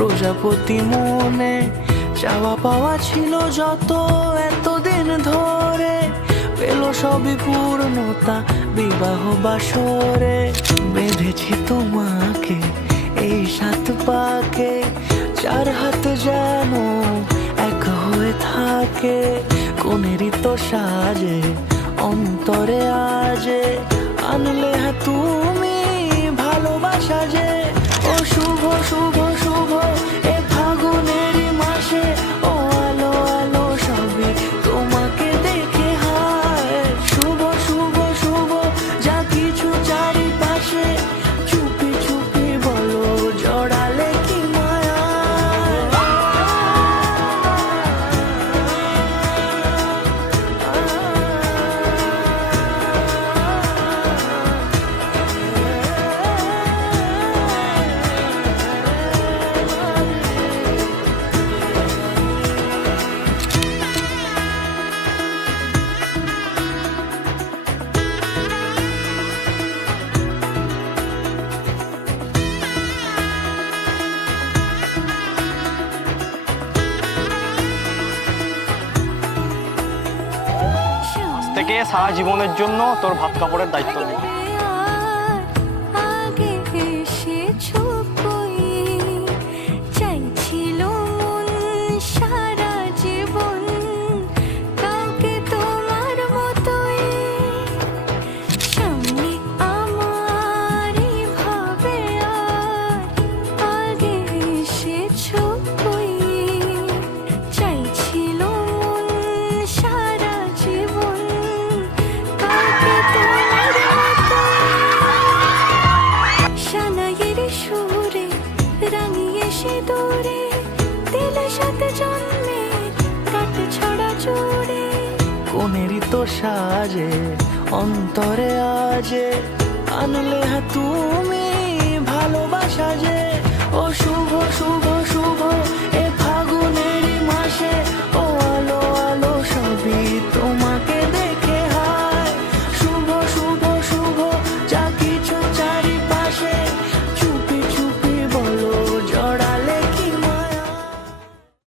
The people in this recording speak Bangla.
প্রজাপতি মনে চাওয়া পাওয়া ছিল যত এতদিন ধরে, পেল সবই পূর্ণতা বিবাহ বাসরে। বেঁধেছি তোমাকে এই 7 পাকে, 4 হাত যেন এক হয়ে থাকে। কোনেরই তো সাজে অন্তরে আজে, আনলে হ্যাঁ তুমি ভালোবাসা যে। ও শুভ শুভ শুভ এ ফাগুনেরই মাসে, ও আলো আলো সবই তোমাকে দেখে হায়। শুভ শুভ শুভ যা কিছু চারিপাশে, চুপি চুপি বলো জড়ালে কি মায়া। থেকে সারা জীবনের জন্য তোর ভাত কাপড়ের দায়িত্ব নেই। কোনেরই তো সাজে অন্তরে আজে, আনলে হ্যাঁ তুমি ভালোবাসা যে। ও শুভ শুভ শুভ এ